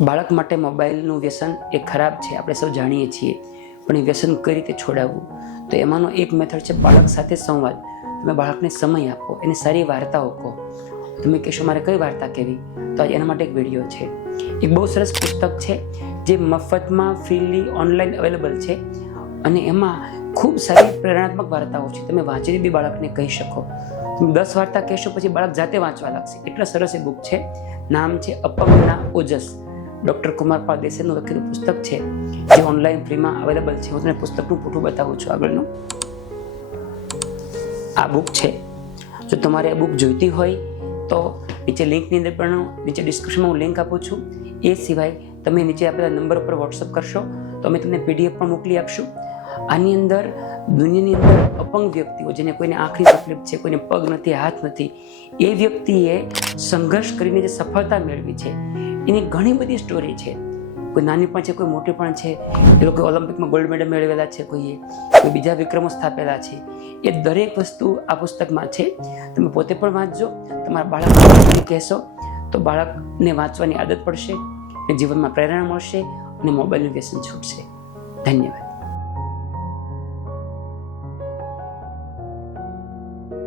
બાળક માટે મોબાઈલનું વ્યસન એ ખરાબ છે, આપણે સૌ જાણીએ છીએ, પણ એ વ્યસન કઈ રીતે છોડાવવું? તો એમાંનો એક મેથડ છે બાળક સાથે સંવાદ. તમે બાળકને સમય આપો, એને સારી વાર્તાઓ કહો. તમે કહેશો મારે કઈ વાર્તા કહેવી, તો આજે એના માટે એક વિડીયો છે. એક બહુ સરસ પુસ્તક છે જે મફતમાં ફ્રીલી ઓનલાઈન અવેલેબલ છે અને એમાં ખૂબ સારી પ્રેરણાત્મક વાર્તાઓ છે. તમે વાંચીને બી બાળકને કહી શકો. તમે 10 વાર્તા કહેશો પછી બાળક જાતે વાંચવા લાગશે. એટલા સરસ એ બુક છે. નામ છે અપંગના ઓજસ. ડૉક્ટર કુમારપાળ દેસાઈનું લખેલું પુસ્તક છે જે ઓનલાઈન ફ્રીમાં અવેલેબલ છે. હું તમને પુસ્તકનું ફોટો બતાવું છું આગળનું. આ બુક છે. જો તમારે આ બુક જોઈતી હોય તો નીચે લિંકની અંદર પણ નીચે ડિસ્ક્રિપ્શનમાં હું લિંક આપું છું. એ સિવાય તમે નીચે આપેલા નંબર ઉપર વોટ્સઅપ કરશો તો અમે તમને PDF પણ મોકલી આપશું. આની અંદર દુનિયાની અંદર અપંગ વ્યક્તિઓ, જેને કોઈને આંખની તકલીફ છે, કોઈને પગ નથી, હાથ નથી, એ વ્યક્તિએ સંઘર્ષ કરીને જે સફળતા મેળવી છે એની ઘણી બધી સ્ટોરી છે. કોઈ નાની પણ છે, કોઈ મોટી પણ છે. એ લોકો ઓલિમ્પિકમાં ગોલ્ડ મેડલ મેળવેલા છે, કોઈ બીજા વિક્રમો સ્થાપેલા છે. એ દરેક વસ્તુ આ પુસ્તકમાં છે. તમે પોતે પણ વાંચજો, તમારા બાળકને કહેશો તો બાળકને વાંચવાની આદત પડશે, જીવનમાં પ્રેરણા મળશે અને મોબાઈલનું વ્યસન છૂટશે. ધન્યવાદ.